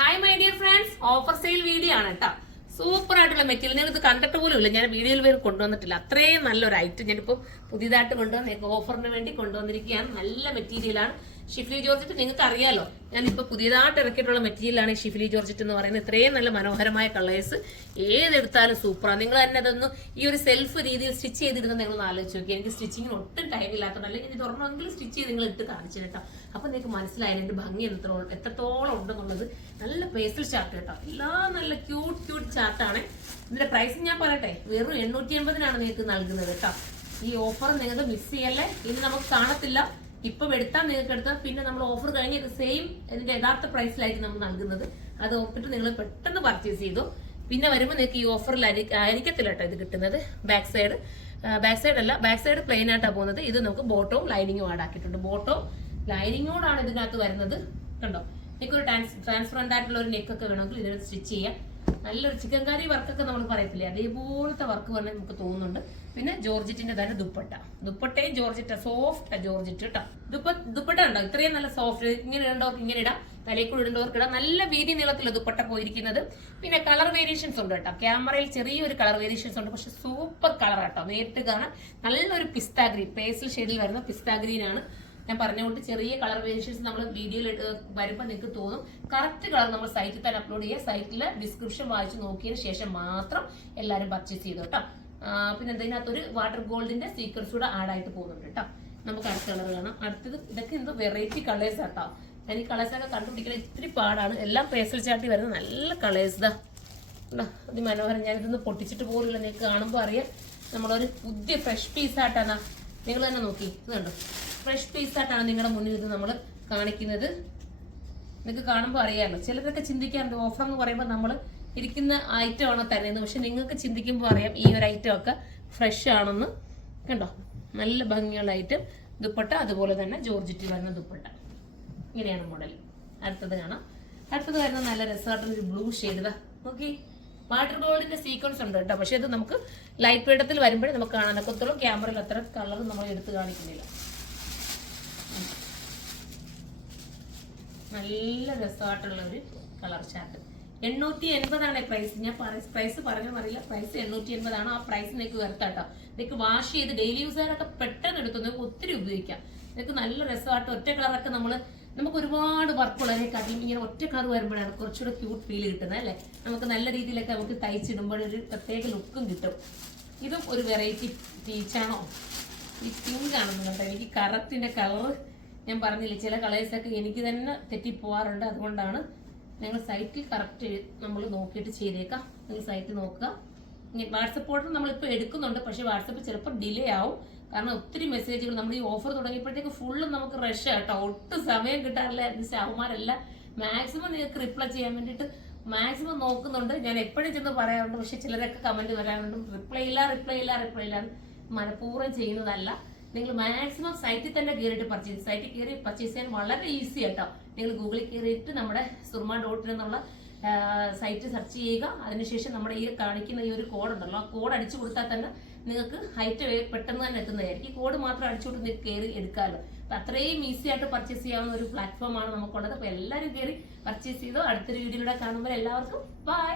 Hi my dear friends, offer sale video ആണ് കേട്ടോ. Super ആയിട്ടുള്ള മെറ്റീരിയൽ. നിങ്ങൾ ഇത് കണ്ടിട്ട് പോലും ഇല്ല, ഞാൻ വീഡിയോയിൽ പേര് കൊണ്ടുവന്നിട്ടില്ല. അത്രയും നല്ലൊരു ഐറ്റം ഞാനിപ്പോൾ പുതിയതായിട്ട് കൊണ്ടുവന്നേക്ക് ഓഫറിന് വേണ്ടി കൊണ്ടുവന്നിരിക്കുകയാണ്. നല്ല മെറ്റീരിയലാണ്. ഷിഫ്ലി ജോർജറ്റ് നിങ്ങൾക്ക് അറിയാലോ, ഞാനിപ്പോൾ പുതിയതായിട്ട് ഇറക്കിയിട്ടുള്ള മെറ്റീരിയലാണ് ഷിഫ്ലി ജോർജറ്റ് എന്ന് പറയുന്നത്. ഇത്രയും നല്ല മനോഹരമായ കളേഴ്സ്, ഏതെടുത്താലും സൂപ്പറാണ്. നിങ്ങൾ തന്നെ അതൊന്ന് ഈ ഒരു സെൽഫ് രീതിയിൽ സ്റ്റിച്ച് ചെയ്തിരുന്ന നിങ്ങൾ ആലോചിച്ച് നോക്കി. എനിക്ക് സ്റ്റിച്ചിങ്ങിന് ഒട്ടും ടൈം ഇല്ലാത്തതുകൊണ്ട്, അല്ലെങ്കിൽ ഇത് തുറന്നെങ്കിലും സ്റ്റിച്ച് ചെയ്ത് നിങ്ങൾ ഇട്ട് കാണിച്ചു കേട്ടോ. അപ്പൊ നിങ്ങൾക്ക് മനസ്സിലായാലും എന്റെ ഭംഗി എത്രത്തോളം ഉണ്ടെന്നുള്ളത്. നല്ല പേസ്റ്റൽ ചാർട്ട് കേട്ടോ, എല്ലാം നല്ല ക്യൂട്ട് ചാർട്ടാണ്. ഇതിന്റെ പ്രൈസ് ഞാൻ പറയട്ടെ, വെറും 880-നാണ് നിങ്ങൾക്ക് നൽകുന്നത് കേട്ടോ. ഈ ഓഫർ നിങ്ങൾക്ക് മിസ് ചെയ്യല്ലേ. ഇനി നമുക്ക് കാണത്തില്ല. ഇപ്പം എടുത്താൽ നിങ്ങൾക്ക് എടുത്താൽ പിന്നെ നമ്മൾ ഓഫർ കഴിഞ്ഞ് സെയിം ഇതിന്റെ യഥാർത്ഥ പ്രൈസിലായിരിക്കും നമ്മൾ നൽകുന്നത്. അത് ഓർത്തിട്ട് നിങ്ങൾ പെട്ടെന്ന് പർച്ചേസ് ചെയ്തു. പിന്നെ വരുമ്പോൾ നിങ്ങൾക്ക് ഈ ഓഫറിൽ ആയിരിക്കത്തില്ല കേട്ടോ ഇത് കിട്ടുന്നത്. ബാക്ക് സൈഡ് പ്ലെയിൻ ആയിട്ടാണ് പോകുന്നത്. ഇത് നമുക്ക് ബോട്ടവും ലൈനിങ്ങും ആഡാക്കിയിട്ടുണ്ട്. ബോട്ടവും ലൈനിങ്ങോടാണ് ഇതിനകത്ത് വരുന്നത്. കണ്ടോ, എനിക്കൊരു ട്രാൻസ്പെറന്റ് ആയിട്ടുള്ള ഒരു നെക്കൊക്കെ വേണമെങ്കിൽ ഇതിനകത്ത് സ്റ്റിച്ച് ചെയ്യാം. നല്ലൊരു ചിക്കൻ കറി വർക്കൊക്കെ നമ്മൾ പറയത്തില്ലേ, അതേപോലത്തെ വർക്ക് പറഞ്ഞാൽ നമുക്ക് തോന്നുന്നുണ്ട്. പിന്നെ ജോർജറ്റിന്റെ തന്നെ ദുപ്പട്ടയും ജോർജറ്റ്, സോഫ്റ്റ് ജോർജറ്റ് കേട്ടോ. ദുപ്പട്ട ഉണ്ടോ, ഇത്രയും നല്ല സോഫ്റ്റ്. ഇങ്ങനെ ഇടേണ്ടവർക്ക് ഇങ്ങനെ ഇടാം, തലയിൽ ഇടേണ്ടവർക്ക് ഇടാം. നല്ല വീതി നീളത്തിലുള്ള ദുപ്പട്ട പോയിരിക്കുന്നത്. പിന്നെ കളർ വേരിയേഷൻസ് ഉണ്ട് കേട്ടോ. ക്യാമറയിൽ ചെറിയൊരു കളർ വേരിയേഷൻസ് ഉണ്ട്, പക്ഷെ സൂപ്പർ കളർ കേട്ടോ. നേരിട്ട് കാണാൻ നല്ലൊരു പിസ്താ ഗ്രീൻ, പേസ്റ്റൽ ഷെയ്ഡിൽ വരുന്ന പിസ്താ ഗ്രീൻ ആണ്. ഞാൻ പറഞ്ഞുകൊണ്ട് ചെറിയ കളർ വേരിയേഷൻസ് നമ്മൾ വീഡിയോയിൽ വരുമ്പോൾ നിങ്ങൾക്ക് തോന്നും. കറക്റ്റ് കളർ നമ്മൾ സൈറ്റിൽ തന്നെ അപ്ലോഡ് ചെയ്യുക. സൈറ്റിലെ ഡിസ്ക്രിപ്ഷൻ വായിച്ച് നോക്കിയതിന് ശേഷം മാത്രം എല്ലാവരും പർച്ചേസ് ചെയ്തു കേട്ടോ. പിന്നെ ഇതിനകത്തൊരു വാട്ടർ ഗോൾഡിന്റെ സീക്വൻസ് കൂടെ ആഡ് ആയിട്ട് പോകുന്നുണ്ട് കേട്ടോ. നമുക്ക് അടുത്ത കളർ കാണാം. അടുത്തത് ഇതൊക്കെ എന്തോ വെറൈറ്റി കളേഴ്സ് കേട്ടോ. ഞാൻ ഈ കളേഴ്സൊക്കെ കണ്ടുപിടിക്കുന്നത് ഇത്തിരി പാടാണ്. എല്ലാം പേസ്റ്റൽ ചാർട്ടിൽ വരുന്ന നല്ല കളേഴ്സ് ഇതാ അതിമനോഹരം. ഞാനിതൊന്ന് പൊട്ടിച്ചിട്ട് പോലില്ല, നിങ്ങൾക്ക് കാണുമ്പോൾ അറിയാം. നമ്മളൊരു പുതിയ ഫ്രഷ് പീസായിട്ടാണ്. നിങ്ങൾ തന്നെ നോക്കി, ഇത് കണ്ടോ, ഫ്രഷ് പീസായിട്ടാണ് നിങ്ങളുടെ മുന്നിൽ ഇത് നമ്മൾ കാണിക്കുന്നത്. നിങ്ങൾക്ക് കാണുമ്പോൾ അറിയാമല്ലോ. ചിലരൊക്കെ ചിന്തിക്കാറുണ്ട് ഓഫർ എന്ന് പറയുമ്പോൾ നമ്മൾ ഇരിക്കുന്ന ഐറ്റം ആണോ തരുന്നത്. പക്ഷെ നിങ്ങൾക്ക് ചിന്തിക്കുമ്പോൾ അറിയാം ഈ ഒരു ഐറ്റം ഒക്കെ ഫ്രഷ് ആണെന്ന്. കണ്ടോ, നല്ല ഭംഗിയുള്ള ഐറ്റം. ദുപ്പട്ട അതുപോലെ തന്നെ ജോർജറ്റ് വരുന്ന ദുപ്പട്ട. ഇങ്ങനെയാണ് മോഡൽ. അടുത്തത് കാണാം. അടുത്തത് വരുന്ന നല്ല രസമായിട്ടുള്ള ഒരു ബ്ലൂ ഷെയ്ഡ് ഇതാ നോക്കി. വാട്ടർ ഗോൾഡിന്റെ സീക്വൻസ് ഉണ്ട് കേട്ടോ. പക്ഷെ ഇത് നമുക്ക് ലൈറ്റ് വെയിറ്റത്തിൽ വരുമ്പോഴേ നമുക്ക് കാണാനൊക്കത്തുള്ളൂ. ക്യാമറയിൽ അത്ര കളർ നമ്മൾ എടുത്ത് കാണിക്കുന്നില്ല. നല്ല രസമായിട്ടുള്ള ഒരു കളർ ചാർട്ട്. 880 പ്രൈസ്. ഞാൻ പ്രൈസ് പറഞ്ഞോ അറിയില്ല. പ്രൈസ് 880. ആ പ്രൈസ് നിങ്ങൾക്ക് വരുത്താട്ടോ. നിങ്ങൾക്ക് വാഷ് ചെയ്ത് ഡെയിലി യൂസുകാരൊക്കെ പെട്ടെന്ന് എടുത്തു നിങ്ങൾക്ക് ഒത്തിരി ഉപയോഗിക്കാം. നിങ്ങൾക്ക് നല്ല രസമായിട്ട് ഒറ്റ കളറൊക്കെ നമുക്ക് ഒരുപാട് വർക്കുള്ളതിനെക്കാട്ടിലും ഇങ്ങനെ ഒറ്റ കളർ വരുമ്പോഴാണ് കുറച്ചുകൂടെ ക്യൂട്ട് ഫീൽ കിട്ടുന്നത് അല്ലേ. നമുക്ക് നല്ല രീതിയിലൊക്കെ നമുക്ക് തയ്ച്ചിടുമ്പോൾ ഒരു പ്രത്യേക ലുക്കും കിട്ടും. ഇതും ഒരു വെറൈറ്റി പീച്ചാണോ, ഈ പിങ്ക് ആണെന്ന് കണ്ടോ. എനിക്ക് കറക്റ്റിന്റെ കളർ ഞാൻ പറഞ്ഞില്ലേ, ചില കളേഴ്സൊക്കെ എനിക്ക് തന്നെ തെറ്റിപ്പോവാറുണ്ട്. അതുകൊണ്ടാണ് നിങ്ങൾ സൈറ്റിൽ കറക്റ്റ് നമ്മൾ നോക്കിയിട്ട് ചെയ്തേക്കാം. നിങ്ങൾ സൈറ്റിൽ നോക്കുക. വാട്സപ്പ് ഓർഡർ നമ്മളിപ്പോൾ എടുക്കുന്നുണ്ട്, പക്ഷേ വാട്സപ്പ് ചിലപ്പോൾ ഡിലേ ആവും. കാരണം ഒത്തിരി മെസ്സേജുകൾ നമ്മൾ ഈ ഓഫർ തുടങ്ങിയപ്പോഴത്തേക്ക് ഫുള്ള് നമുക്ക് റഷ് കേട്ടോ. ഒട്ടും സമയം കിട്ടാറില്ല. സ്റ്റാഫുമാരെല്ലാം മാക്സിമം നിങ്ങൾക്ക് റിപ്ലൈ ചെയ്യാൻ വേണ്ടിയിട്ട് മാക്സിമം നോക്കുന്നുണ്ട്. ഞാൻ എപ്പോഴും ചെന്ന് പറയാറുണ്ട്, പക്ഷെ ചിലരൊക്കെ കമന്റ് വരാറുണ്ട് റിപ്ലൈ ഇല്ല. മനഃപൂർവ്വം ചെയ്യുന്നതല്ല. നിങ്ങൾ മാക്സിമം സൈറ്റിൽ തന്നെ കയറിയിട്ട് സൈറ്റിൽ കയറി പർച്ചേസ് ചെയ്യാൻ വളരെ ഈസി കേട്ടോ. നിങ്ങൾ ഗൂഗിളിൽ കയറിയിട്ട് നമ്മുടെ surma.in എന്നുള്ള സൈറ്റ് സെർച്ച് ചെയ്യുക. അതിനുശേഷം നമ്മുടെ ഈ കാണിക്കുന്ന ഈ ഒരു കോഡ് ഉണ്ടല്ലോ, ആ കോഡ് അടിച്ചു കൊടുത്താൽ തന്നെ നിങ്ങൾക്ക് ഹൈറ്റ് പെട്ടെന്ന് തന്നെ എത്തുന്നതായിരിക്കും. ഈ കോഡ് മാത്രം അടിച്ചുകൊണ്ട് നിങ്ങൾക്ക് കയറി എടുക്കാമല്ലോ. അപ്പൊ അത്രയും ഈസി ആയിട്ട് പർച്ചേസ് ചെയ്യാവുന്ന ഒരു പ്ലാറ്റ്ഫോമാണ് നമുക്കുള്ളത്. അപ്പൊ എല്ലാവരും കയറി പർച്ചേസ് ചെയ്തോ. അടുത്തൊരു വീഡിയോയിലൂടെ കാണുമ്പോൾ എല്ലാവർക്കും ബൈ.